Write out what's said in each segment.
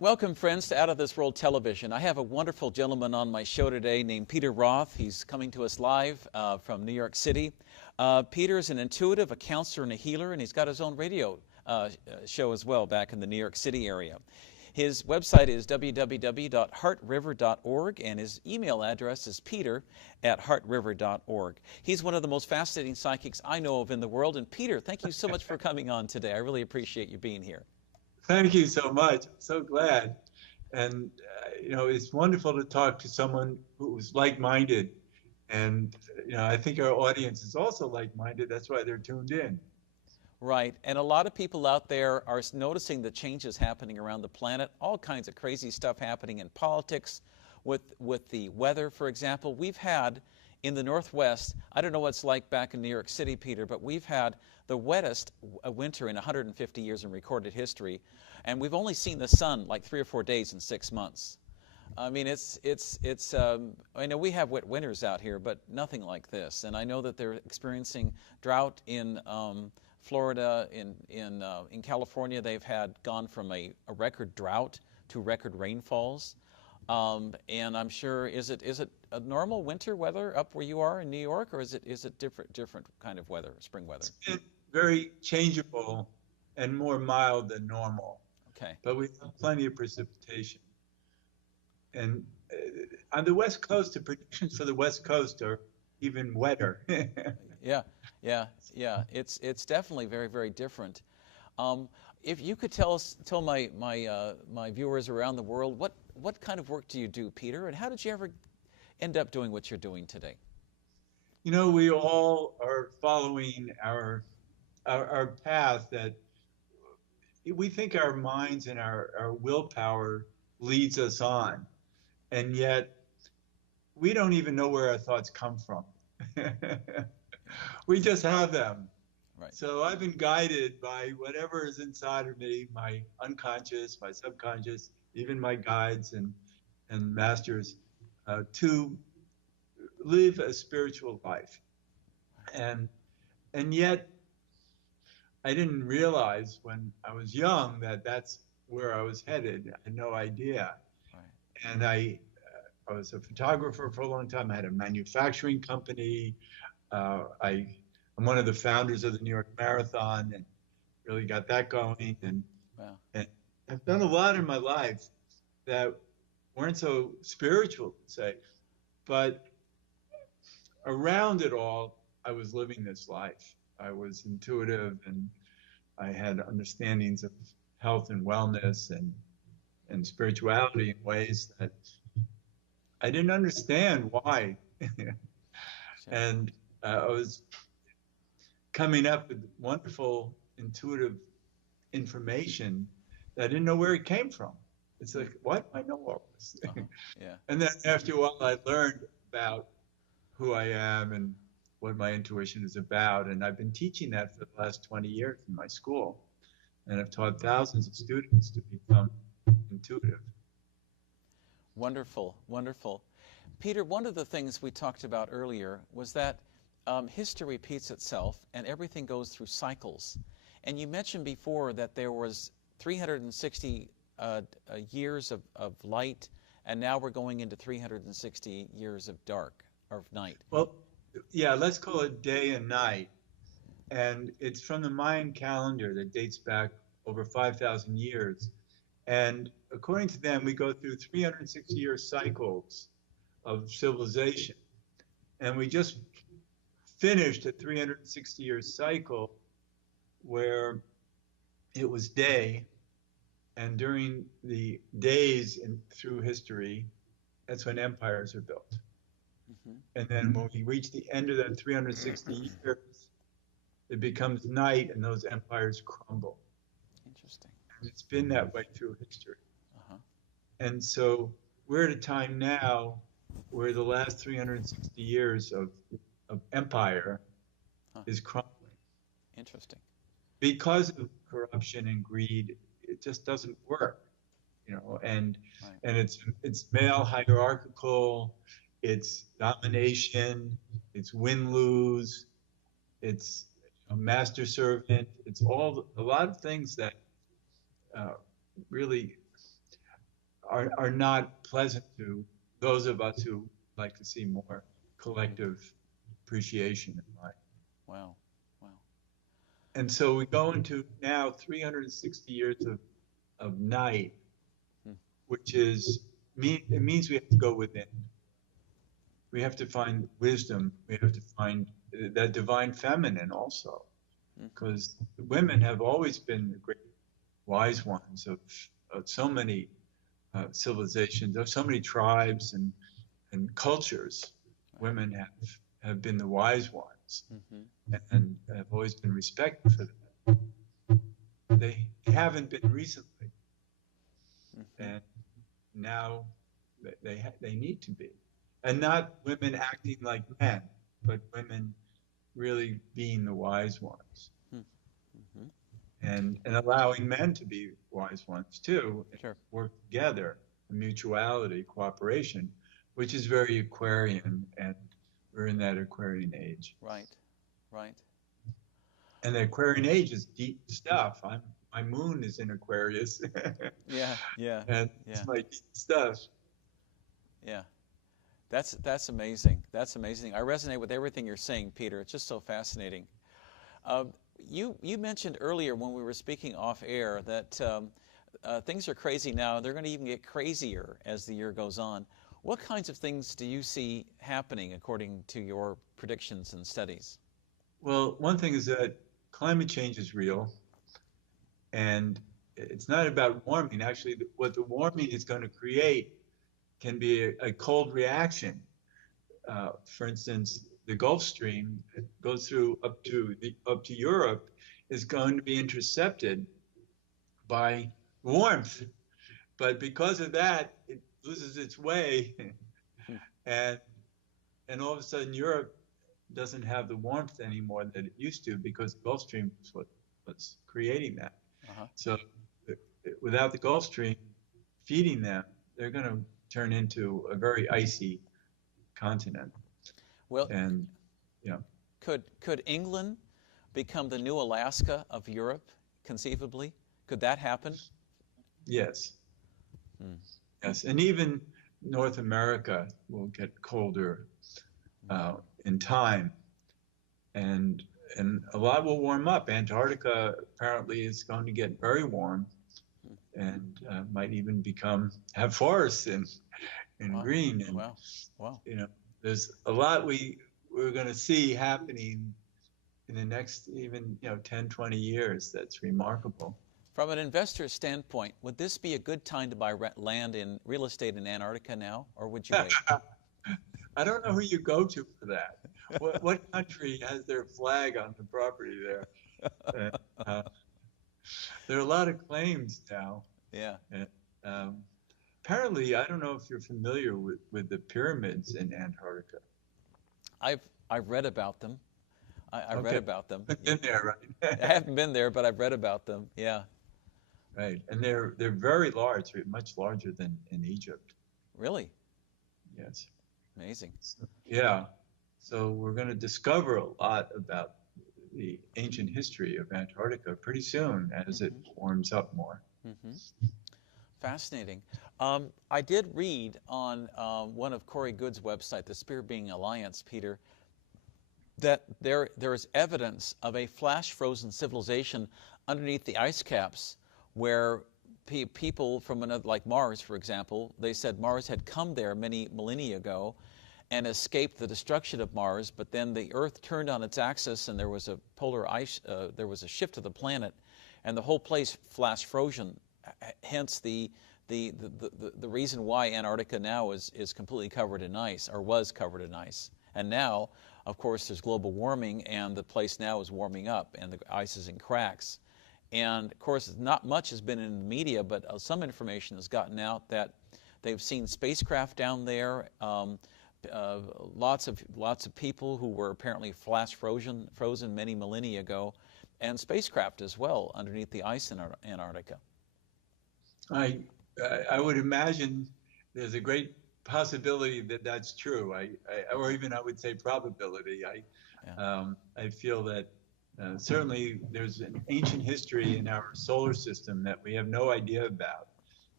Welcome, friends, to Out of This World Television. I have a wonderful gentleman on my show today named Peter Roth. He's coming to us live from New York City. Peter is an intuitive, a counselor, and a healer, and he's got his own radio show as well back in the New York City area. His website is www.heartriver.org, and his email address is peter@heartriver.org. He's one of the most fascinating psychics I know of in the world. And Peter, thank you so much for coming on today. I really appreciate you being here. Thank you so much. I'm so glad. And, it's wonderful to talk to someone who's like-minded. And, I think our audience is also like-minded. That's why they're tuned in. Right. And a lot of people out there are noticing the changes happening around the planet, all kinds of crazy stuff happening in politics, with the weather, for example. We've had in the Northwest, I don't know what it's like back in New York City, Peter, but we've had the wettest winter in 150 years in recorded history, and we've only seen the sun like 3 or 4 days in 6 months. I mean, I know we have wet winters out here, but nothing like this. And I know that they're experiencing drought in Florida, in California. They've gone from a record drought to record rainfalls. And I'm sure, is it a normal winter weather up where you are in New York, or is it different kind of weather, spring weather? It's very changeable and more mild than normal. Okay. But we have plenty of precipitation. And on the West Coast, the predictions for the West Coast are even wetter. Yeah. It's definitely very, very different. If you could tell my viewers around the world, what kind of work do you do, Peter, and how did you ever end up doing what you're doing today? We all are following our path that we think our minds and our willpower leads us on, and yet we don't even know where our thoughts come from. We just have them. Right. So I've been guided by whatever is inside of me, my unconscious, my subconscious, even my guides and masters, to live a spiritual life. And yet I didn't realize when I was young that that's where I was headed. I had no idea. Right. And I was a photographer for a long time. I had a manufacturing company. I'm one of the founders of the New York Marathon and really got that going. And, wow. And I've done a lot in my life that weren't so spiritual, to say, but around it all, I was living this life. I was intuitive, and I had understandings of health and wellness and spirituality in ways that I didn't understand why. And I was coming up with wonderful intuitive information that I didn't know where it came from. It's like, why do I know all this? Yeah. And then after a while, I learned about who I am and what my intuition is about. And I've been teaching that for the last 20 years in my school. And I've taught thousands of students to become intuitive. Wonderful, wonderful. Peter, one of the things we talked about earlier was that history repeats itself and everything goes through cycles. And you mentioned before that there was 360 years of light, and now we're going into 360 years of dark, or of night. Well, yeah, let's call it day and night. And it's from the Mayan calendar that dates back over 5,000 years. And according to them, we go through 360-year cycles of civilization. And we just finished a 360-year cycle where it was day. And during the days through history, that's when empires are built. Mm-hmm. And then when we reach the end of that 360 years, it becomes night and those empires crumble. Interesting. And it's been that way through history. Uh-huh. And so we're at a time now where the last 360 years of empire is crumbling. Interesting. Because of corruption and greed, it just doesn't work, and right. And it's male hierarchical, it's domination, it's win-lose, it's master servant, it's a lot of things that really are not pleasant to those of us who like to see more collective appreciation in life. Wow. Wow. And so we go into now 360 years of night, which it means we have to go within. We have to find wisdom. We have to find that divine feminine also, because women have always been the great wise ones of so many civilizations, of so many tribes and cultures. Women have been the wise ones, and have always been respected for that. They haven't been recently, and now they need to be, and not women acting like men, but women really being the wise ones, and allowing men to be wise ones too. Sure. Work together, mutuality, cooperation, which is very Aquarian, and we're in that Aquarian age. Right. Right. And the Aquarian age is deep stuff. My moon is in Aquarius. Yeah. Yeah. And it's my deep stuff. Yeah. That's amazing. That's amazing. I resonate with everything you're saying, Peter. It's just so fascinating. You mentioned earlier when we were speaking off air that things are crazy now. They're going to even get crazier as the year goes on. What kinds of things do you see happening according to your predictions and studies? Well, one thing is that climate change is real, and it's not about warming. Actually, what the warming is going to create can be a cold reaction. For instance, the Gulf Stream goes through up to Europe is going to be intercepted by warmth, but because of that, it loses its way, and all of a sudden Europe doesn't have the warmth anymore that it used to, because the Gulf Stream was what was creating that. So without the Gulf Stream feeding them, they're going to turn into a very icy continent. Well, and could England become the new Alaska of Europe, conceivably? Could that happen? Yes. Yes, and even North America will get colder in time, and a lot will warm up. Antarctica apparently is going to get very warm, and might even have forests in Wow. green. And wow. There's a lot we're going to see happening in the next even 10, 20 years. That's remarkable. From an investor's standpoint, would this be a good time to buy land in real estate in Antarctica now, or would you wait? I don't know who you go to for that. What country has their flag on the property there? There are a lot of claims now. Yeah. Apparently, I don't know if you're familiar with the pyramids in Antarctica. I've read about them. I've read about them. Been there, right? I haven't been there, but I've read about them. Yeah. Right, and they're very large, much larger than in Egypt. Really? Yes. Amazing. Yeah. So we're going to discover a lot about the ancient history of Antarctica pretty soon as it warms up more. Fascinating. I did read on one of Corey Good's website, the Spear Being Alliance, Peter, that there is evidence of a flash-frozen civilization underneath the ice caps, where people from another, like Mars, for example, they said Mars had come there many millennia ago and escaped the destruction of Mars, but then the Earth turned on its axis and there was a polar ice, there was a shift of the planet, and the whole place flash frozen. Hence the reason why Antarctica now is completely covered in ice, or was covered in ice. And now, of course, there's global warming, and the place now is warming up, and the ice is in cracks. And, of course, not much has been in the media, but some information has gotten out that they've seen spacecraft down there, lots of people who were apparently flash frozen many millennia ago, and spacecraft as well underneath the ice in Antarctica. I would imagine there's a great possibility that that's true. Or even I would say probability. I feel that certainly there's an ancient history in our solar system that we have no idea about,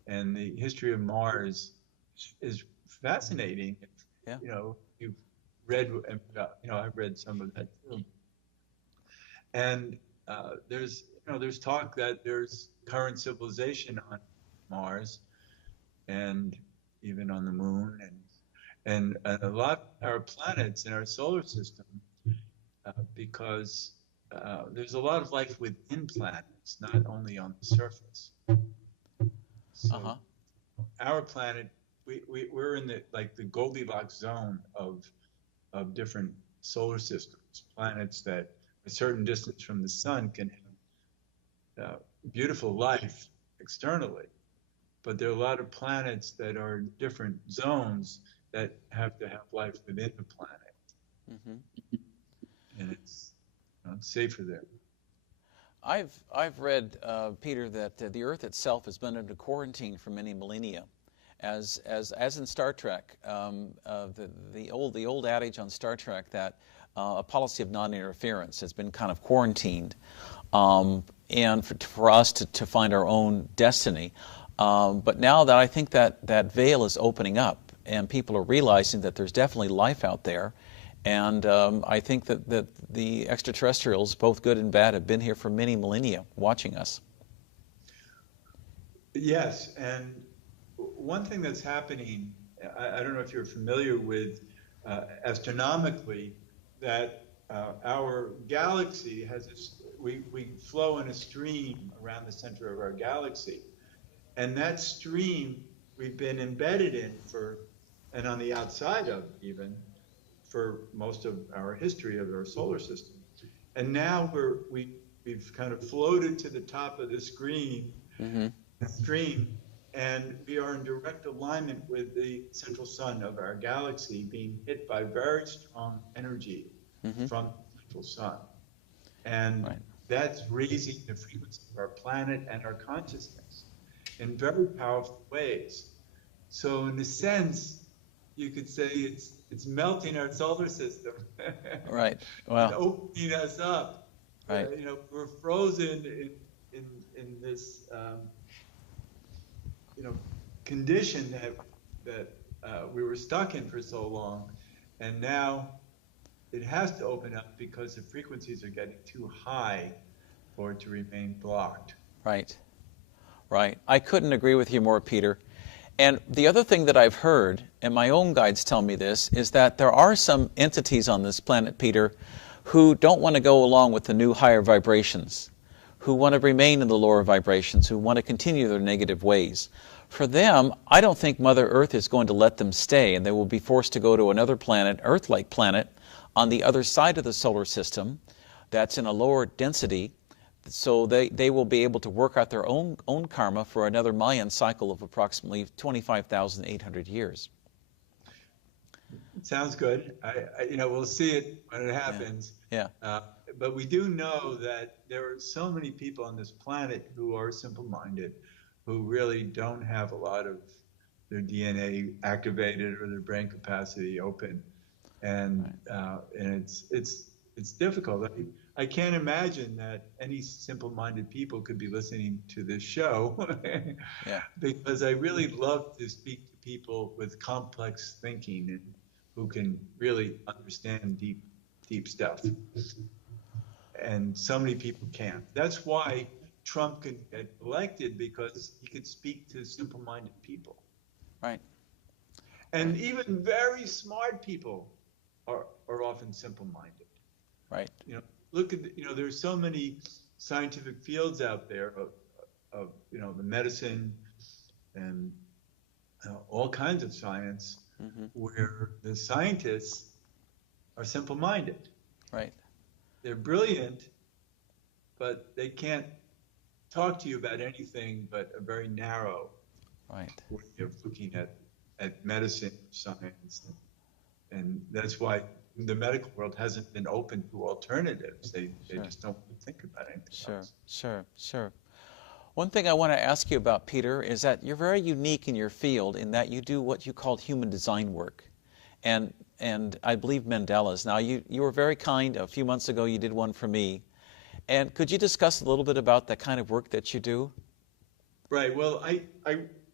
and the history of Mars is fascinating. Yeah. You've read, I've read some of that too. And there's talk that there's current civilization on Mars, and even on the moon, and a lot of our planets in our solar system, because there's a lot of life within planets, not only on the surface. So our planet, we're in the Goldilocks zone of different solar systems. Planets that a certain distance from the sun can have beautiful life externally, but there are a lot of planets that are in different zones that have to have life within the planet, and it's safer there. I've read, Peter, that the Earth itself has been under quarantine for many millennia, as in Star Trek. The old adage on Star Trek that a policy of non-interference has been kind of quarantined, and for us to find our own destiny. But now that I think that veil is opening up, and people are realizing that there's definitely life out there. And I think that the extraterrestrials, both good and bad, have been here for many millennia watching us. Yes, and one thing that's happening, I don't know if you're familiar with astronomically, that our galaxy has we flow in a stream around the center of our galaxy. And that stream we've been embedded in and on the outside of even, for most of our history of our solar system. And now we've kind of floated to the top of the stream, and we are in direct alignment with the central sun of our galaxy, being hit by very strong energy from the central sun. And that's raising the frequency of our planet and our consciousness in very powerful ways. So in a sense, you could say it's melting our solar system. Right. Wow. And opening us up. Right. We're frozen in this condition that we were stuck in for so long, and now it has to open up because the frequencies are getting too high for it to remain blocked. Right. Right. I couldn't agree with you more, Peter. And the other thing that I've heard, and my own guides tell me this, is that there are some entities on this planet, Peter, who don't want to go along with the new higher vibrations, who want to remain in the lower vibrations, who want to continue their negative ways. For them, I don't think Mother Earth is going to let them stay, and they will be forced to go to another planet, Earth-like planet, on the other side of the solar system that's in a lower density, so they will be able to work out their own karma for another Mayan cycle of approximately 25,800 years. Sounds good. We'll see it when it happens. Yeah. But we do know that there are so many people on this planet who are simple-minded, who really don't have a lot of their DNA activated or their brain capacity open, and it's difficult. I can't imagine that any simple-minded people could be listening to this show, because I really love to speak to people with complex thinking and who can really understand deep stuff. And so many people can't. That's why Trump could get elected, because he could speak to simple-minded people. Right. And even very smart people are often simple-minded. Right. Look at there's so many scientific fields out there of the medicine and all kinds of science, where the scientists are simple-minded. Right. They're brilliant, but they can't talk to you about anything but a very narrow way of looking at medicine, science, and that's why the medical world hasn't been open to alternatives. They just don't think about anything else. Sure. One thing I want to ask you about, Peter, is that you're very unique in your field in that you do what you call human design work. And I believe Mandela's. Now, you were very kind. A few months ago, you did one for me. And could you discuss a little bit about that kind of work that you do? Right. Well,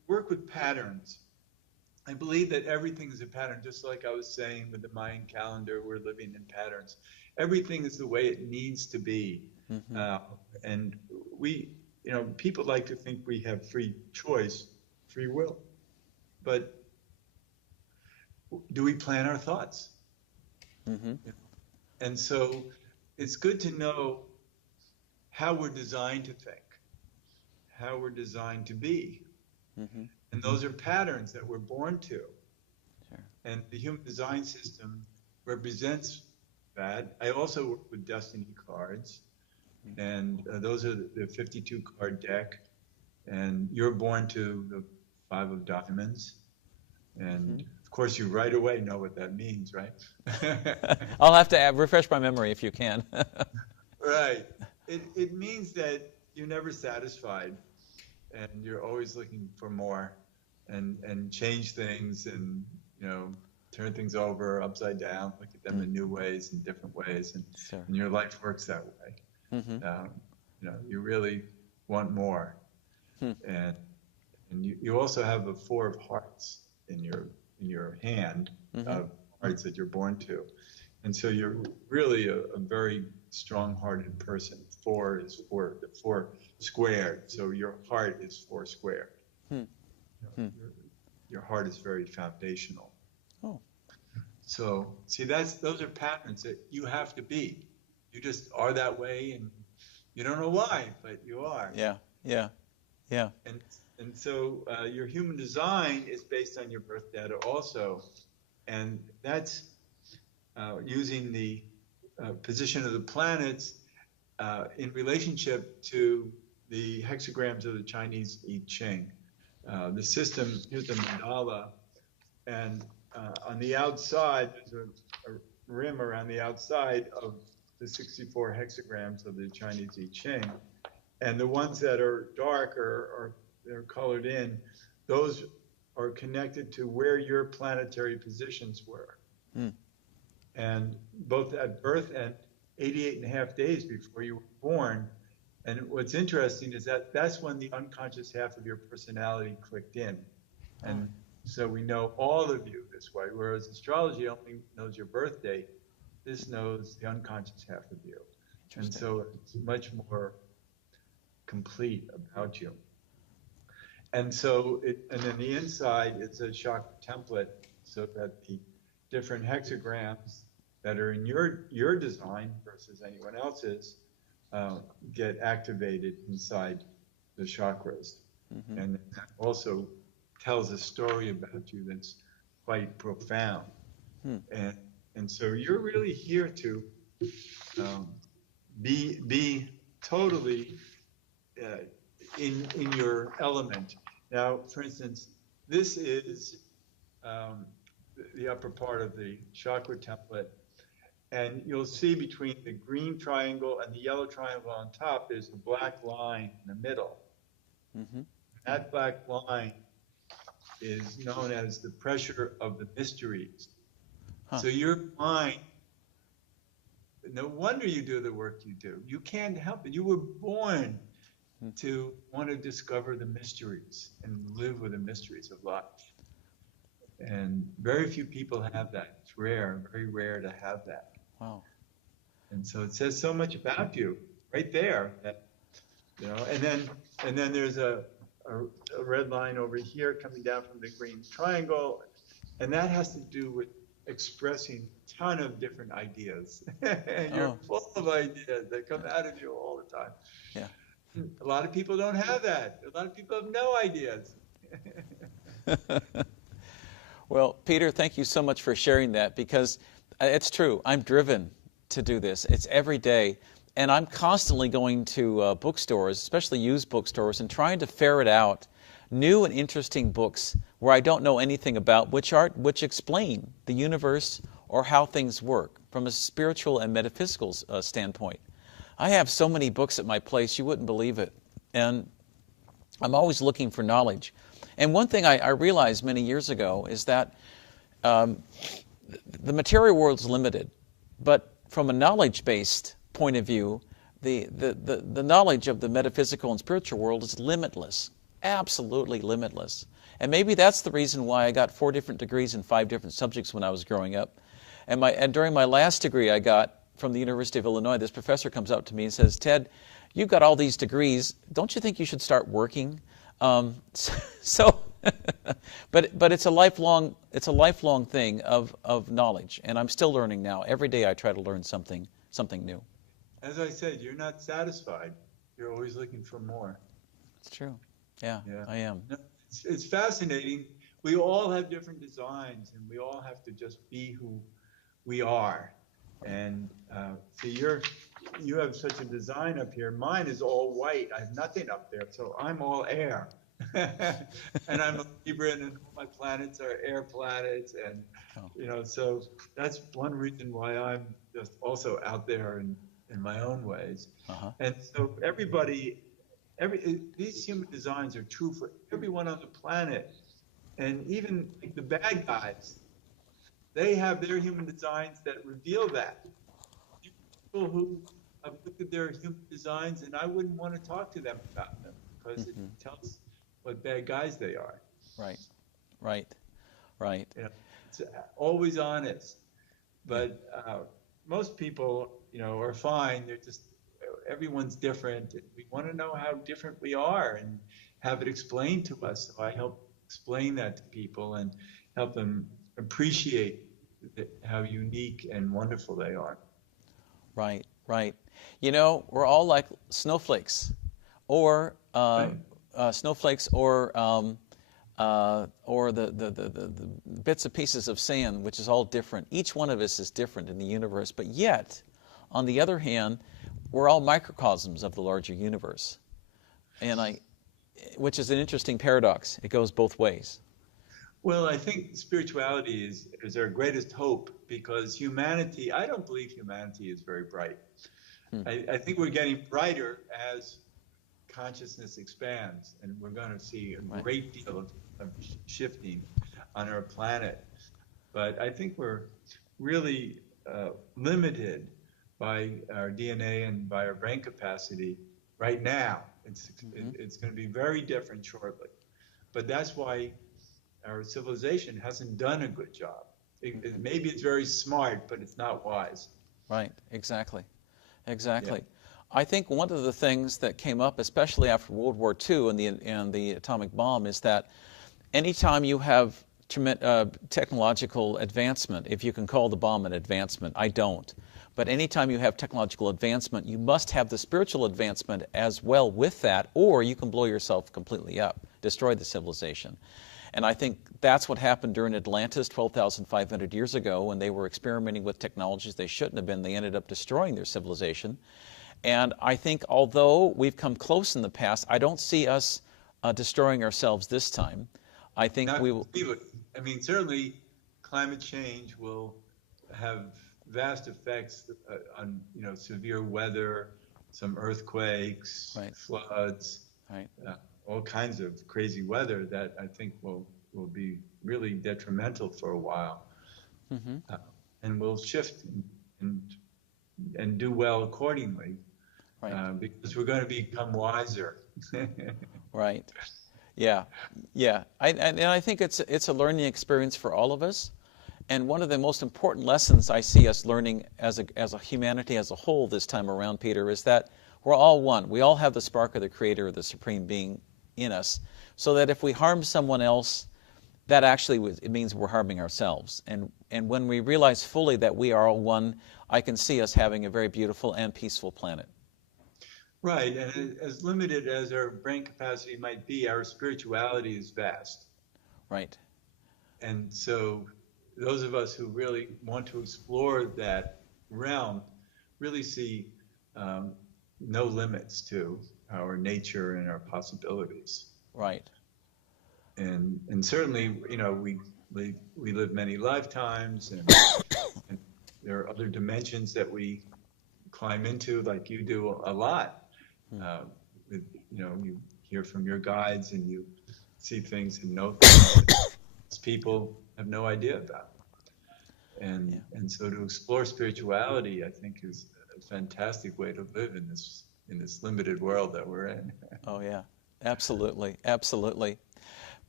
work with patterns. I believe that everything is a pattern, just like I was saying with the Mayan calendar, we're living in patterns. Everything is the way it needs to be. And we, people like to think we have free choice, free will. But do we plan our thoughts? And so it's good to know how we're designed to think, how we're designed to be. And those are patterns that we're born to. Sure. And the human design system represents that. I also work with destiny cards, and those are the 52 card deck. And you're born to the 5 of diamonds. And of course, you right away know what that means, right? I'll have to refresh my memory if you can. Right. It means that you're never satisfied, and you're always looking for more, and change things, and turn things over, upside down, look at them in new ways, in different ways, and, Sure. and your life works that way. You really want more, and you also have a 4 of hearts in your hand of hearts that you're born to, and so you're really a very strong-hearted person. 4 is 4 squared, so your heart is 4 squared. Your heart is very foundational. Oh. So see, those are patterns that you have to be. You just are that way, and you don't know why, but you are. Yeah. And so your human design is based on your birth data also, and that's using the position of the planets in relationship to the hexagrams of the Chinese I Ching. The system, here's the mandala, and on the outside, there's a rim around the outside of the 64 hexagrams of the Chinese I Ching. And the ones that are darker, or they're colored in, those are connected to where your planetary positions were. And both at birth and 88 and a half days before you were born. And what's interesting is that that's when the unconscious half of your personality clicked in. And so we know all of you this way, whereas astrology only knows your birth date. This knows the unconscious half of you. And so it's much more complete about you. And so and then the inside, it's a chakra template, so that the different hexagrams that are in your design versus anyone else's get activated inside the chakras. And that also tells a story about you that's quite profound. And so you're really here to be totally in your element. Now, for instance, this is the upper part of the chakra template, and you'll see between the green triangle and the yellow triangle on top, there's a black line in the middle. That black line is known as the pressure of the mysteries. So your mind, no wonder you do the work you do. You can't help it. You were born to want to discover the mysteries and live with the mysteries of life. And very few people have that. It's rare, very rare to have that. Wow. And so it says so much about you right there. That, and then there's a red line over here coming down from the green triangle, and that has to do with expressing a ton of different ideas. And you're full of ideas that come out of you all the time. Yeah. A lot of people don't have that. A lot of people have no ideas. Well, Peter, thank you so much for sharing that, because it's true. I'm driven to do this. It's every day. And I'm constantly going to bookstores, especially used bookstores, and trying to ferret out new and interesting books where I don't know anything about, which explain the universe or how things work from a spiritual and metaphysical standpoint. I have so many books at my place, you wouldn't believe it. And I'm always looking for knowledge. And one thing I realized many years ago is that the material world is limited, but from a knowledge-based point of view, the knowledge of the metaphysical and spiritual world is limitless, absolutely limitless. And maybe that's the reason why I got 4 different degrees in 5 different subjects when I was growing up. And during my last degree I got from the University of Illinois, this professor comes up to me and says, "Ted, you've got all these degrees. Don't you think you should start working?" So, but it's a lifelong thing of knowledge, and I'm still learning now. Every day I try to learn something new. As I said, you're not satisfied. You're always looking for more. It's true. Yeah. I am. No, it's fascinating. We all have different designs, and we all have to just be who we are. And see, you have such a design up here. Mine is all white. I have nothing up there, so I'm all air. And I'm a Libra, and all my planets are air planets, and so that's one reason why I'm just also out there in my own ways. And so these human designs are true for everyone on the planet, and even like the bad guys, they have their human designs that reveal that. People who have looked at their human designs, and I wouldn't want to talk to them about them because it tells what bad guys they are. Right. It's always honest, but most people, are fine. They're just, everyone's different. We want to know how different we are and have it explained to us. So I help explain that to people and help them appreciate how unique and wonderful they are. Right. We're all like snowflakes, or the bits and pieces of sand, which is all different. Each one of us is different in the universe, but yet, on the other hand, we're all microcosms of the larger universe, which is an interesting paradox. It goes both ways. Well, I think spirituality is our greatest hope, because humanity, I don't believe humanity is very bright. I think we're getting brighter as consciousness expands, and we're going to see a great deal of shifting on our planet. But I think we're really limited by our DNA and by our brain capacity right now. It's going to be very different shortly. But that's why our civilization hasn't done a good job. Maybe it's very smart, but it's not wise. Right, exactly. Yeah. I think one of the things that came up, especially after World War II and the atomic bomb, is that anytime you have technological advancement, if you can call the bomb an advancement, I don't, but anytime you have technological advancement, you must have the spiritual advancement as well with that, or you can blow yourself completely up, destroy the civilization. And I think that's what happened during Atlantis 12,500 years ago, when they were experimenting with technologies they shouldn't have been. They ended up destroying their civilization. And I think although we've come close in the past, I don't see us destroying ourselves this time. I think we will. I mean, certainly climate change will have vast effects on, severe weather, some earthquakes, floods, all kinds of crazy weather that I think will be really detrimental for a while. And we'll shift and do well accordingly, because we're going to become wiser. Right. Yeah. And I think it's a learning experience for all of us. And one of the most important lessons I see us learning as a humanity as a whole this time around, Peter, is that we're all one. We all have the spark of the Creator, the Supreme Being in us, so that if we harm someone else, that actually it means we're harming ourselves. And when we realize fully that we are all one, I can see us having a very beautiful and peaceful planet. Right, and as limited as our brain capacity might be, our spirituality is vast. Right. And so those of us who really want to explore that realm really see no limits to our nature and our possibilities. Right. And certainly, we live many lifetimes, and there are other dimensions that we climb into, like you do a lot. You hear from your guides, and you see things and know things that people have no idea about. And so to explore spirituality, I think, is a fantastic way to live in this limited world that we're in. Oh yeah, absolutely.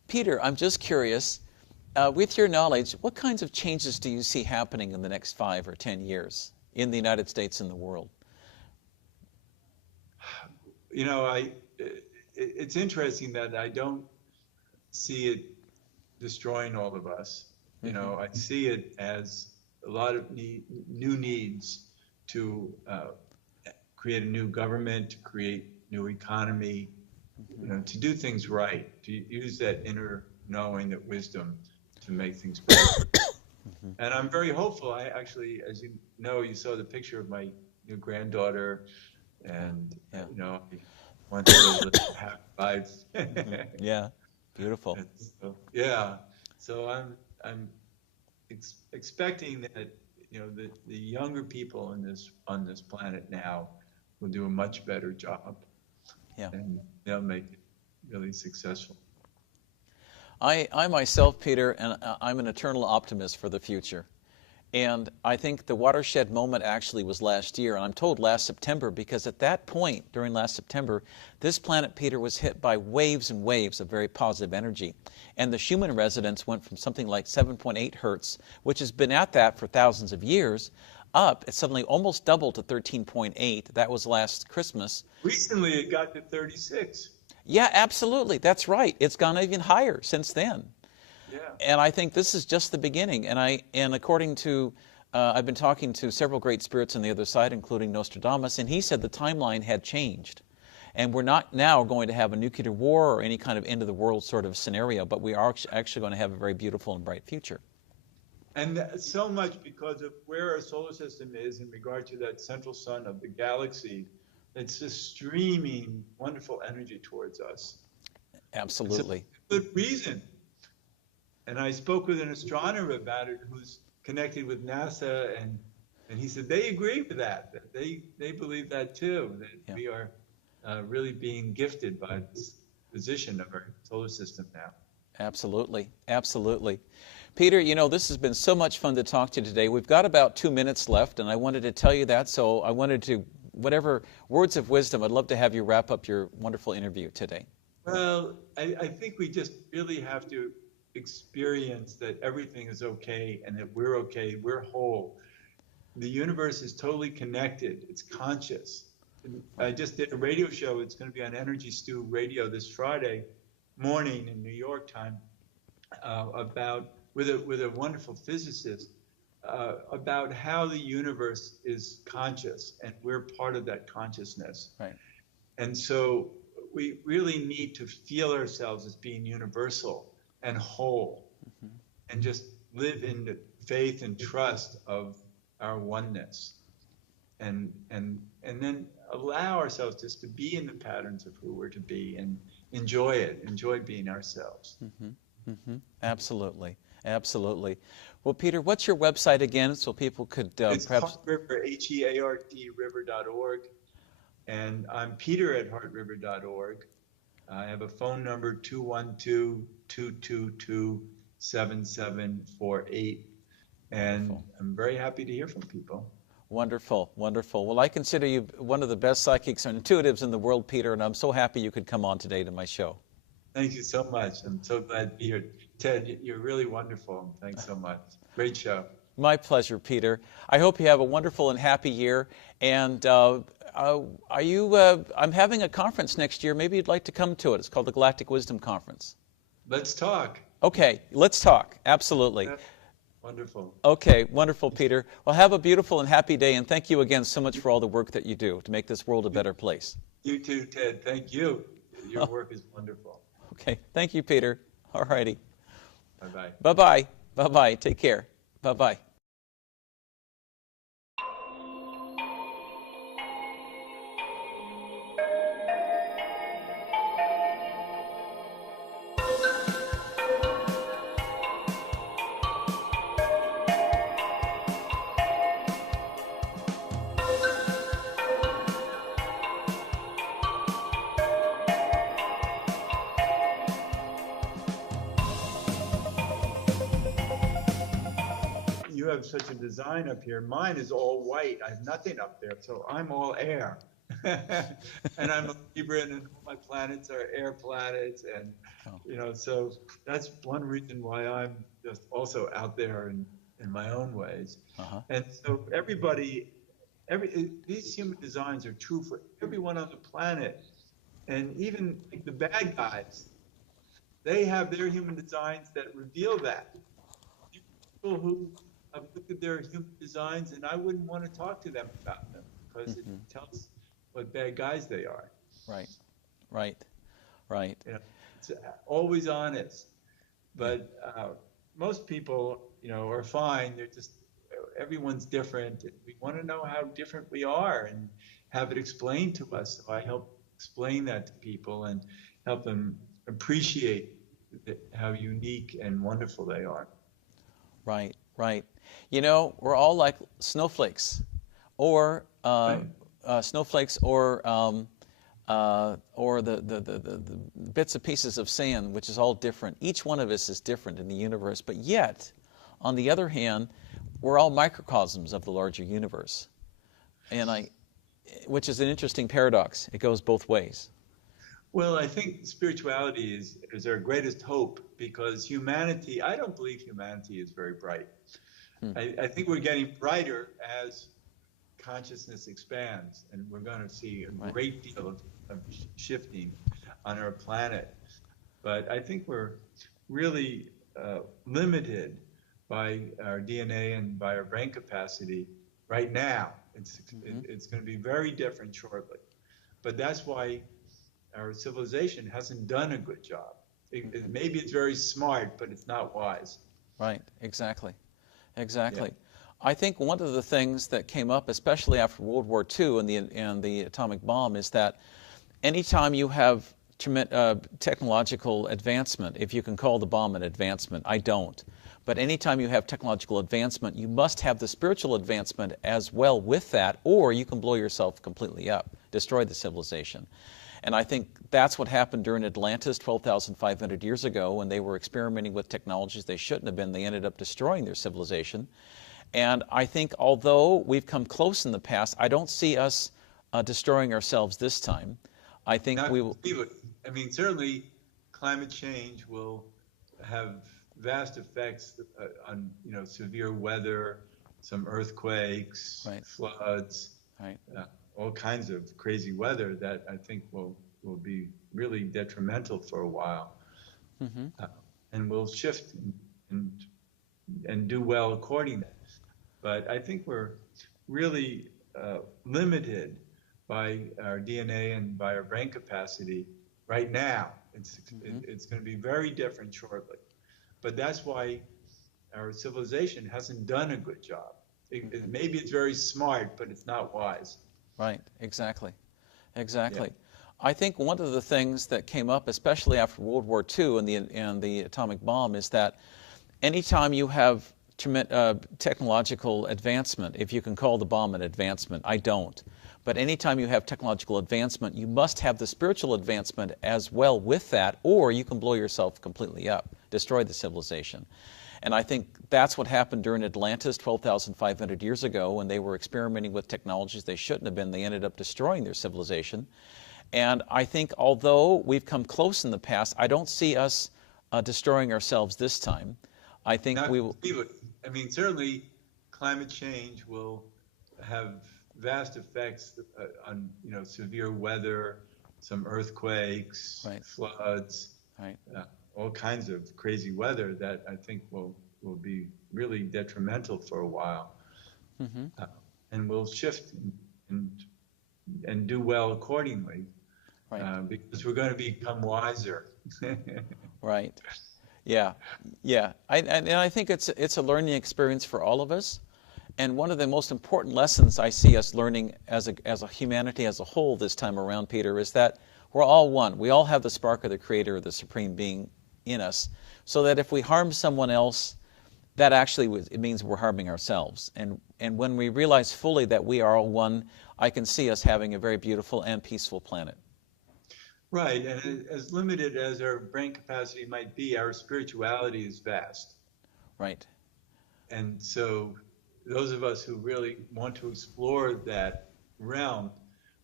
Peter, I'm just curious, with your knowledge, what kinds of changes do you see happening in the next 5 or 10 years in the United States and the world? You know, it's interesting that I don't see it destroying all of us. You know, I see it as a lot of new needs to create a new government, to create new economy, you know, to do things right, to use that inner knowing, that wisdom to make things better. And I'm very hopeful. I actually, as you know, you saw the picture of my new granddaughter, and you know, I want her to live a happy life. Yeah, beautiful. So, yeah, so I'm expecting that, you know, the younger people on this planet now will do a much better job. Yeah. And they'll make it really successful. I myself, Peter, and I'm an eternal optimist for the future. And I think the watershed moment actually was last year, and I'm told last September, because at that point, during last September, this planet, Peter, was hit by waves and waves of very positive energy. And the Schumann resonance went from something like 7.8 hertz, which has been at that for thousands of years, up. It suddenly almost doubled to 13.8. That was last Christmas. Recently, it got to 36. Yeah, absolutely. That's right. It's gone even higher since then. Yeah. And I think this is just the beginning. And according to, I've been talking to several great spirits on the other side, including Nostradamus, and he said the timeline had changed. And we're not now going to have a nuclear war or any kind of end of the world sort of scenario, but we are actually going to have a very beautiful and bright future. And so much because of where our solar system is in regard to that central sun of the galaxy. It's just streaming wonderful energy towards us. Absolutely. It's a good reason. And I spoke with an astronomer about it who's connected with NASA, and he said they agree with that they believe that too, that we are really being gifted by this position of our solar system now. Absolutely. Absolutely. Peter, you know, this has been so much fun to talk to you today. We've got about 2 minutes left, and I wanted to tell you that, so I wanted to, whatever words of wisdom, I'd love to have you wrap up your wonderful interview today. Well, I think we just really have to experience that everything is okay and that we're okay, we're whole. The universe is totally connected. It's conscious. And I just did a radio show. It's going to be on Energy Stew Radio this Friday morning in New York time, about with a wonderful physicist, about how the universe is conscious and we're part of that consciousness. Right. And so we really need to feel ourselves as being universal and whole, and just live in the faith and trust of our oneness, and then allow ourselves just to be in the patterns of who we're to be and enjoy being ourselves. Absolutely. Absolutely. Well, Peter, what's your website again, so people could it's perhaps... Heart River, HEART river.org, and I'm Peter at heartriver.org. I have a phone number, 212-222-7748, and Wonderful. I'm very happy to hear from people. Wonderful, wonderful. Well, I consider you one of the best psychics and intuitives in the world, Peter, and I'm so happy you could come on today to my show. Thank you so much. I'm so glad to be here. Ted, you're really wonderful. Thanks so much. Great show. My pleasure, Peter. I hope you have a wonderful and happy year. And I'm having a conference next year. Maybe you'd like to come to it. It's called the Galactic Wisdom Conference. Let's talk. Okay, let's talk. Absolutely. Yeah. Wonderful. Okay, wonderful, Peter. Well, have a beautiful and happy day, and thank you again so much for all the work that you do to make this world a better place. You too, Ted. Thank you. Your work is wonderful. Okay, thank you, Peter. All righty. Bye-bye. Bye-bye. Bye-bye. Take care. Bye-bye. You have such a design up here. Mine is all white. I have nothing up there, so I'm all air. And I'm a Libra, and all my planets are air planets, and Oh. so that's one reason why I'm just also out there in my own ways. Uh-huh. And so these human designs are true for everyone on the planet, and even like the bad guys, they have their human designs that reveal that. People who have looked at their human designs, and I wouldn't want to talk to them about them because it Mm-hmm. tells what bad guys they are. Right. Right. Right. It's always honest, Yeah. but most people, are fine. They're just everyone's different. And we want to know how different we are and have it explained to us. So I help explain that to people and help them appreciate how unique and wonderful they are. Right. Right. We're all like snowflakes, or Right. snowflakes, or the bits and pieces of sand, which is all different. Each one of us is different in the universe, but yet, on the other hand, we're all microcosms of the larger universe, which is an interesting paradox. It goes both ways. Well, I think spirituality is our greatest hope because humanity, I don't believe humanity is very bright. Hmm. I think we're getting brighter as consciousness expands, and we're going to see a Right. great deal of shifting on our planet. But I think we're really limited by our DNA and by our brain capacity right now. It's going to be very different shortly. But that's why our civilization hasn't done a good job. Maybe it's very smart, but it's not wise. Right. Exactly. Exactly. Yeah. I think one of the things that came up, especially after World War II and the atomic bomb, is that anytime you have technological advancement, if you can call the bomb an advancement, I don't. But anytime you have technological advancement, you must have the spiritual advancement as well with that, or you can blow yourself completely up, destroy the civilization. And I think that's what happened during Atlantis 12,500 years ago when they were experimenting with technologies they shouldn't have been. They ended up destroying their civilization. And I think although we've come close in the past, I don't see us destroying ourselves this time. I think we will. I mean, certainly climate change will have vast effects on, severe weather, some earthquakes, Right. floods, Right. all kinds of crazy weather that I think will be really detrimental for a while. Mm-hmm. And we'll shift and do well accordingly. But I think we're really limited by our DNA and by our brain capacity right now. It's going to be very different shortly. But that's why our civilization hasn't done a good job. Maybe it's very smart, but it's not wise. Right. Exactly. Exactly. Yeah. I think one of the things that came up, especially after World War II and the atomic bomb, is that anytime you have technological advancement, if you can call the bomb an advancement, I don't. But anytime you have technological advancement, you must have the spiritual advancement as well with that, or you can blow yourself completely up, destroy the civilization. And I think that's what happened during Atlantis 12,500 years ago when they were experimenting with technologies they shouldn't have been. They ended up destroying their civilization. And I think although we've come close in the past, I don't see us destroying ourselves this time. I think we will. I mean, certainly climate change will have vast effects on, severe weather, some earthquakes, Right. floods, Right. all kinds of crazy weather that I think will be really detrimental for a while. Mm-hmm. And we'll shift and do well accordingly. Right. Because we're going to become wiser. Right. Yeah. Yeah. And I think it's a learning experience for all of us. And one of the most important lessons I see us learning as a humanity as a whole this time around, Peter, is that we're all one. We all have the spark of the Creator, or the Supreme Being in us, so that if we harm someone else, that actually it means we're harming ourselves. And when we realize fully that we are all one, I can see us having a very beautiful and peaceful planet. Right, and as limited as our brain capacity might be, our spirituality is vast. Right. And so those of us who really want to explore that realm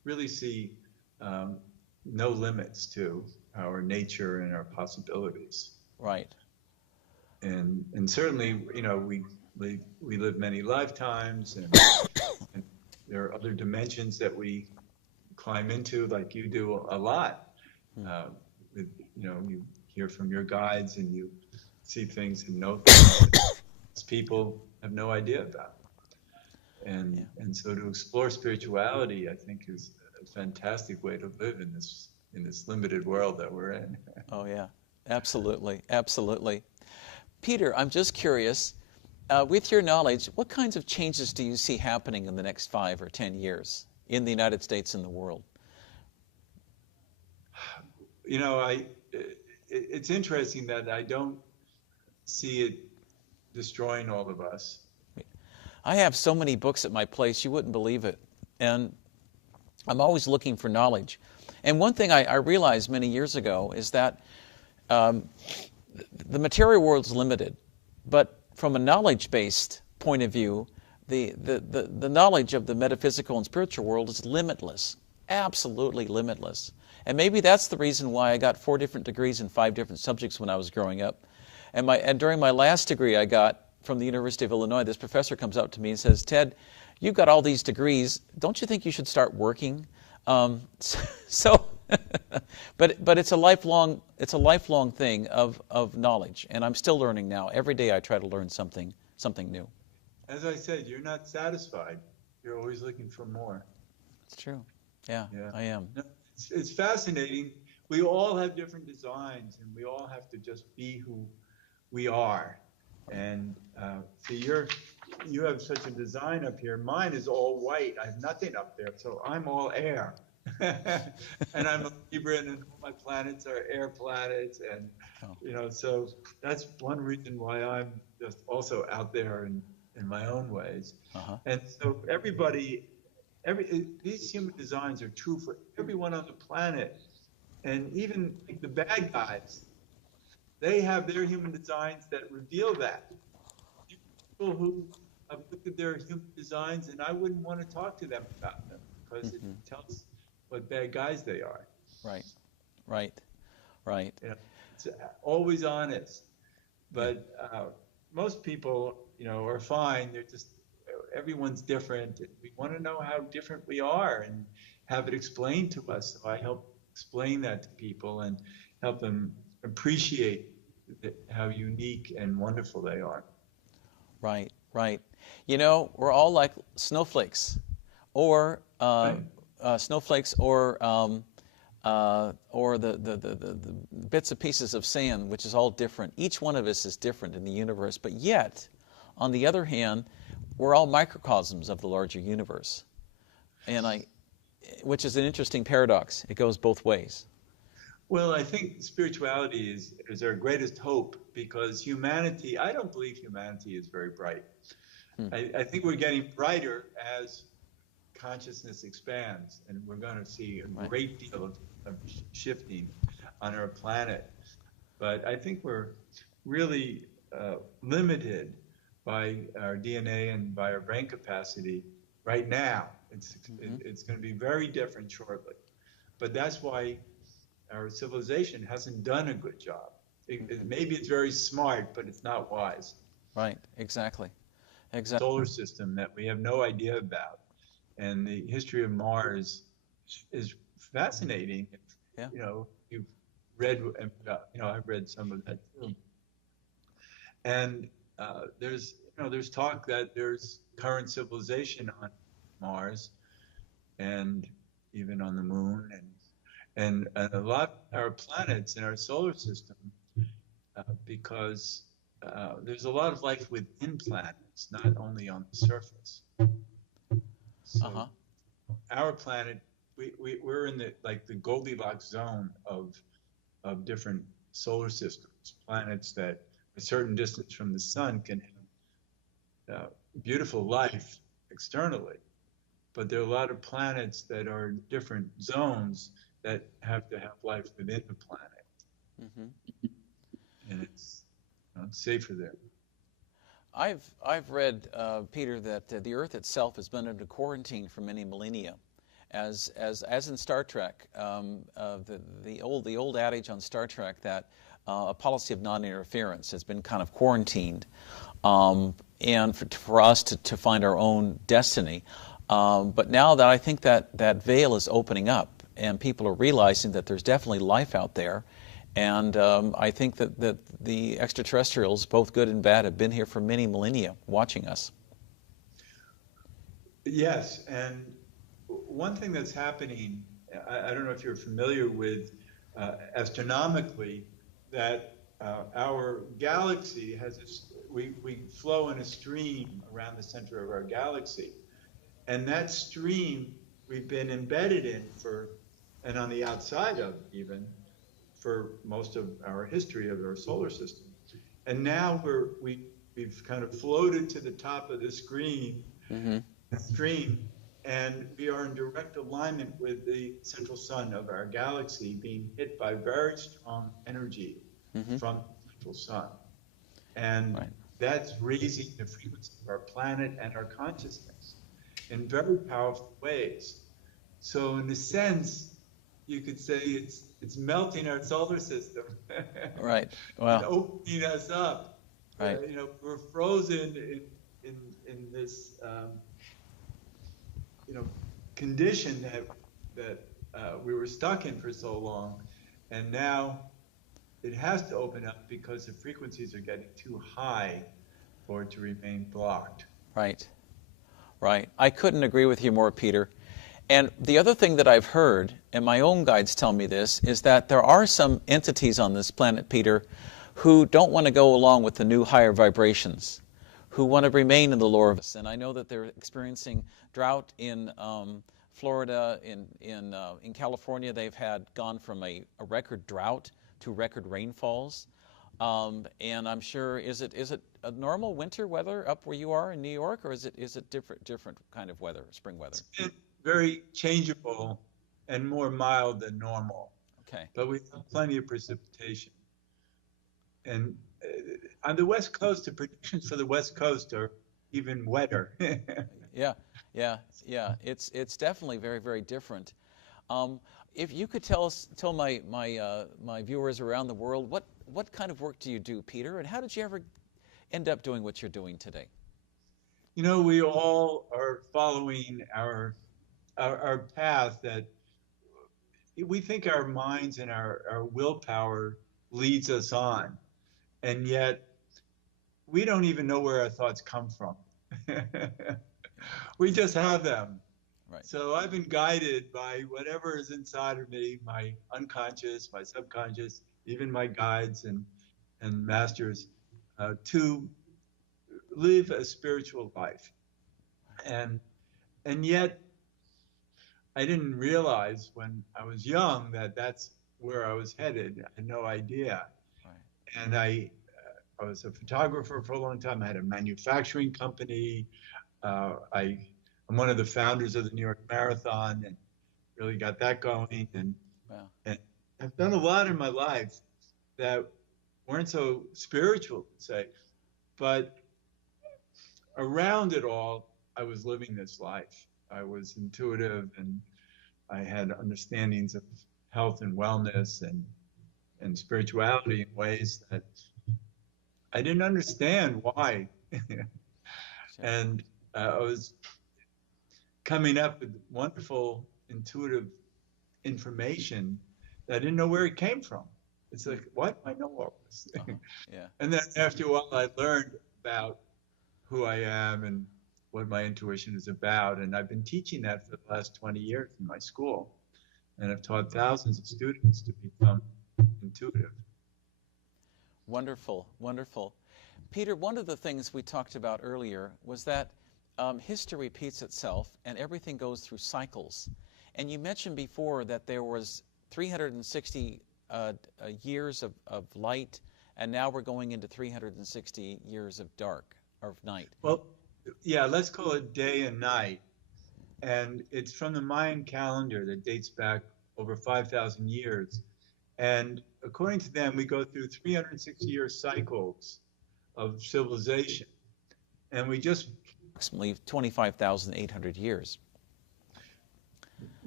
really see no limits to our nature and our possibilities. Right. And certainly, you know, we live many lifetimes, and there are other dimensions that we climb into, like you do a lot. You know, you hear from your guides and you see things and know things that people have no idea about. And so to explore spirituality, I think, is a fantastic way to live in this limited world that we're in. Oh yeah, absolutely, absolutely. Peter, I'm just curious, with your knowledge, what kinds of changes do you see happening in the next 5 or 10 years in the United States and the world? You know, it's interesting that I don't see it destroying all of us. I have so many books at my place, you wouldn't believe it. And I'm always looking for knowledge. And one thing I realized many years ago is that the material world is limited, but from a knowledge-based point of view, the knowledge of the metaphysical and spiritual world is limitless, absolutely limitless. And maybe that's the reason why I got 4 different degrees in 5 different subjects when I was growing up. And during my last degree I got from the University of Illinois, this professor comes up to me and says, "Ted, you've got all these degrees. Don't you think you should start working?" But it's a lifelong thing of knowledge, and I'm still learning now. Every day I try to learn something new. As I said, you're not satisfied. You're always looking for more. It's true. Yeah. I am. No, it's fascinating. We all have different designs, and we all have to just be who we are. And see, you have such a design up here. Mine is all white. I have nothing up there, so I'm all air. And I'm a Libra, and all my planets are air planets, and you know, so that's one reason why I'm just also out there in my own ways. And so these human designs are true for everyone on the planet, and even like the bad guys, they have their human designs that reveal that. People who have looked at their human designs, and I wouldn't want to talk to them about them because it tells what bad guys they are. Right. You know, it's always honest, but most people, you know, are fine. They're just, everyone's different. We want to know how different we are and have it explained to us. So I help explain that to people and help them appreciate how unique and wonderful they are. Right. You know, we're all like snowflakes, or snowflakes, or the bits and pieces of sand, which is all different. Each one of us is different in the universe, but yet, on the other hand, we're all microcosms of the larger universe, which is an interesting paradox. It goes both ways. Well, I think spirituality is our greatest hope, because humanity, I don't believe humanity is very bright. I think we're getting brighter as consciousness expands, and we're going to see a great deal of shifting on our planet. But I think we're really limited by our DNA and by our brain capacity right now. It's going to be very different shortly. But that's why our civilization hasn't done a good job. Maybe it's very smart, but it's not wise. Right, exactly. Solar system that we have no idea about. And the history of Mars is fascinating. Yeah. You know, you've read, you know, I've read some of that too. And there's talk that there's current civilization on Mars and even on the moon, and a lot of our planets in our solar system, because there's a lot of life within planets, not only on the surface. So our planet, we're in the Goldilocks zone of different solar systems. Planets that a certain distance from the sun can have beautiful life externally, but there are a lot of planets that are in different zones that have to have life within the planet, and it's safer there. I've read, Peter, that the Earth itself has been under quarantine for many millennia, as in Star Trek, the old adage on Star Trek that a policy of non-interference has been kind of quarantined, and for us to find our own destiny. But now that I think that veil is opening up, and people are realizing that there's definitely life out there, and I think that the extraterrestrials, both good and bad, have been here for many millennia watching us. Yes, and one thing that's happening, I don't know if you're familiar with astronomically, that our galaxy has we flow in a stream around the center of our galaxy. And that stream we've been embedded in and on the outside of even, for most of our history of our solar system. And now we've kind of floated to the top of the stream, and we are in direct alignment with the central sun of our galaxy being hit by very strong energy from the central sun. And that's raising the frequency of our planet and our consciousness in very powerful ways. So in a sense, you could say it's melting our solar system. Right. Wow. And opening us up. Right. We're frozen in this condition that we were stuck in for so long, and now it has to open up because the frequencies are getting too high for it to remain blocked. Right. Right. I couldn't agree with you more, Peter. And the other thing that I've heard, and my own guides tell me this, is that there are some entities on this planet, Peter, who don't want to go along with the new higher vibrations, who want to remain in the lower of us. And I know that they're experiencing drought in Florida, in California. They've gone from a record drought to record rainfalls. And I'm sure, is it a normal winter weather up where you are in New York, or is it different kind of weather, spring weather? It's very changeable and more mild than normal. Okay. But we have plenty of precipitation. And on the West Coast, the predictions for the West Coast are even wetter. Yeah. It's definitely very, very different. If you could tell my viewers around the world, what kind of work do you do, Peter, and how did you ever end up doing what you're doing today? We all are following our path that we think our minds and our willpower leads us on, and yet we don't even know where our thoughts come from. We just have them. Right. So I've been guided by whatever is inside of me, my unconscious, my subconscious, even my guides and masters, to live a spiritual life. And yet I didn't realize when I was young that that's where I was headed. I had no idea. Right. And I was a photographer for a long time. I had a manufacturing company. I'm one of the founders of the New York Marathon, and really got that going. And I've done a lot in my life that weren't so spiritual, to say, but around it all, I was living this life. I was intuitive, and I had understandings of health and wellness and spirituality in ways that I didn't understand why. And I was coming up with wonderful intuitive information that I didn't know where it came from. It's like, why do I know all this? Yeah. And then after a while, I learned about who I am and what my intuition is about. And I've been teaching that for the last 20 years in my school. And I've taught thousands of students to become intuitive. Wonderful, wonderful. Peter, one of the things we talked about earlier was that history repeats itself and everything goes through cycles. And you mentioned before that there was 360 years of light, and now we're going into 360 years of dark, or night. Well, yeah, let's call it day and night. And it's from the Mayan calendar that dates back over 5,000 years. And according to them, we go through 360-year cycles of civilization. And we just... Approximately 25,800 years.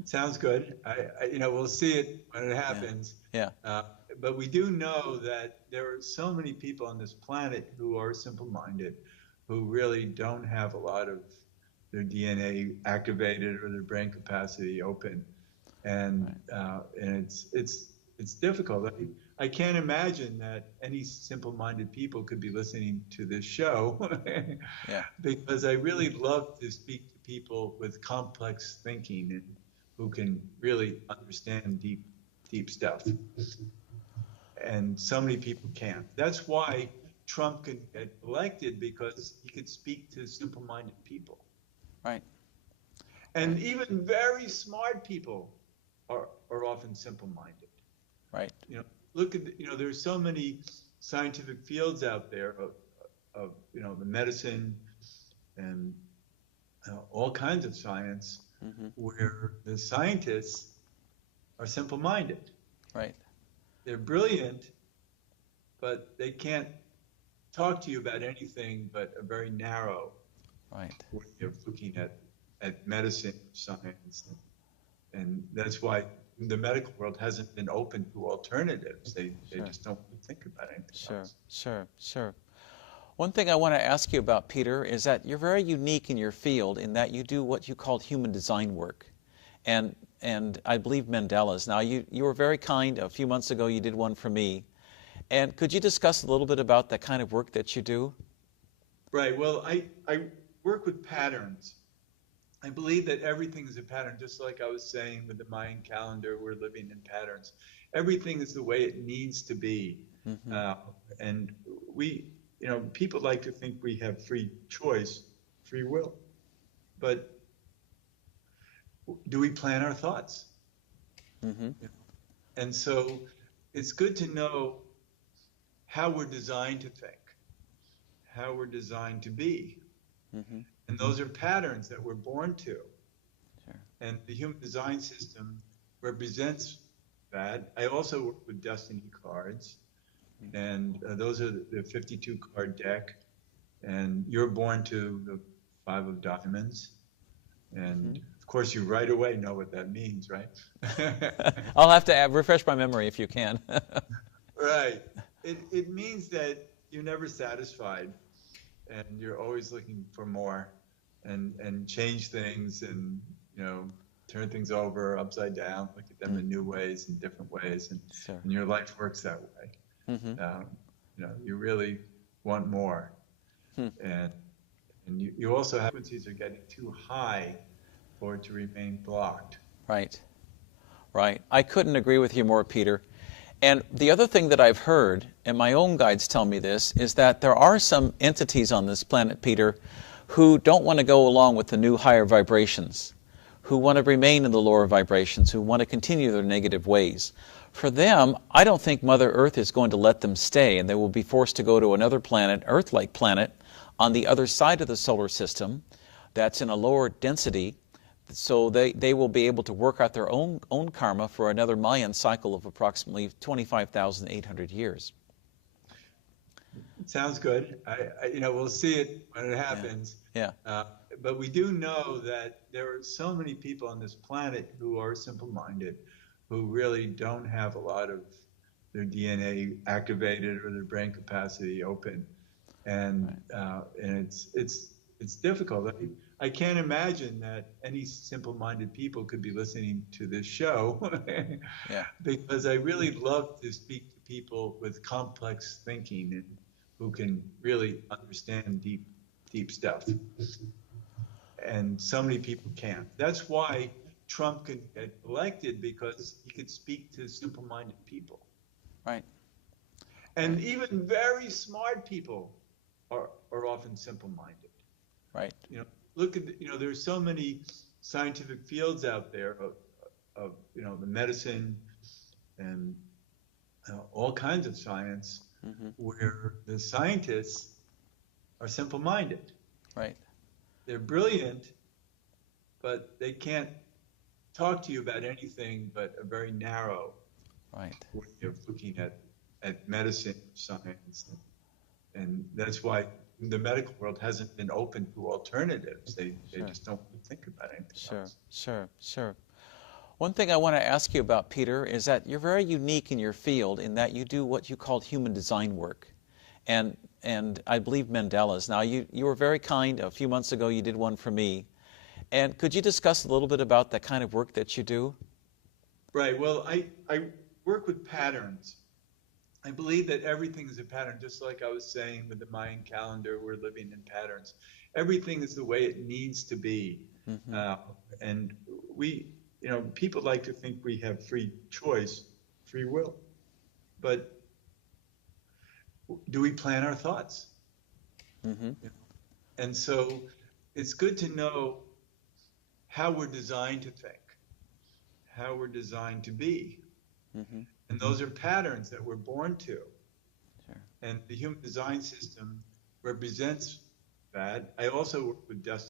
Sounds good. We'll see it when it happens. Yeah. But we do know that there are so many people on this planet who are simple-minded, who really don't have a lot of their DNA activated or their brain capacity open, and it's difficult. I can't imagine that any simple-minded people could be listening to this show, Yeah. because I really love to speak to people with complex thinking and who can really understand deep stuff. And so many people can't. That's why Trump could get elected, because he could speak to simple-minded people. Right. And even very smart people are often simple-minded. Right. Look at there's so many scientific fields out there of the medicine and all kinds of science, where the scientists are simple-minded. Right. They're brilliant, but they can't talk to you about anything but a very narrow way of looking at medicine, science, and that's why the medical world hasn't been open to alternatives. They just don't think about anything else. Sure. One thing I want to ask you about, Peter, is that you're very unique in your field in that you do what you call human design work. And I believe Mandela's. Now, you were very kind. A few months ago, you did one for me. And could you discuss a little bit about the kind of work that you do? Right. Well, I work with patterns. I believe that everything is a pattern, just like I was saying with the Mayan calendar, we're living in patterns. Everything is the way it needs to be. And we, people like to think we have free choice, free will. But do we plan our thoughts? And so it's good to know how we're designed to think, how we're designed to be. And those are patterns that we're born to. And the human design system represents that. I also work with destiny cards, and those are the 52 card deck. And you're born to the 5 of diamonds. And of course, you right away know what that means, right? I'll have to refresh my memory if you can. Right. It means that you're never satisfied, and you're always looking for more, and change things, and turn things over, upside down, look at them in new ways, in different ways, and your life works that way. You really want more, and you also have frequencies are getting too high for it to remain blocked. Right. I couldn't agree with you more, Peter. And the other thing that I've heard, and my own guides tell me this, is that there are some entities on this planet, Peter, who don't want to go along with the new higher vibrations, who want to remain in the lower vibrations, who want to continue their negative ways. For them, I don't think Mother Earth is going to let them stay, and they will be forced to go to another planet, Earth-like planet, on the other side of the solar system that's in a lower density, so they will be able to work out their own karma for another Mayan cycle of approximately 25,800 years. Sounds good. We'll see it when it happens. Yeah. But we do know that there are so many people on this planet who are simple-minded, who really don't have a lot of their DNA activated or their brain capacity open, and it's difficult. I can't imagine that any simple-minded people could be listening to this show, because I really love to speak to people with complex thinking and who can really understand deep stuff. And so many people can't. That's why Trump could get elected, because he could speak to simple-minded people. Right. And even very smart people are often simple-minded. Right. Look at there's so many scientific fields out there of the medicine and all kinds of science, where the scientists are simple-minded. Right. They're brilliant, but they can't talk to you about anything but a very narrow way of looking at medicine, science, and that's why the medical world hasn't been open to alternatives. They just don't think about anything else. Sure. One thing I want to ask you about, Peter, is that you're very unique in your field in that you do what you call human design work. And I believe Mandela's. Now, you were very kind. A few months ago, you did one for me. And could you discuss a little bit about the kind of work that you do? Right. Well, I work with patterns. I believe that everything is a pattern, just like I was saying with the Mayan calendar, we're living in patterns. Everything is the way it needs to be. Mm-hmm. And we, people like to think we have free choice, free will. But do we plan our thoughts? Mm-hmm. And so it's good to know how we're designed to think, how we're designed to be. Mm-hmm. And those are patterns that we're born to. Sure. And the human design system represents that. I also work with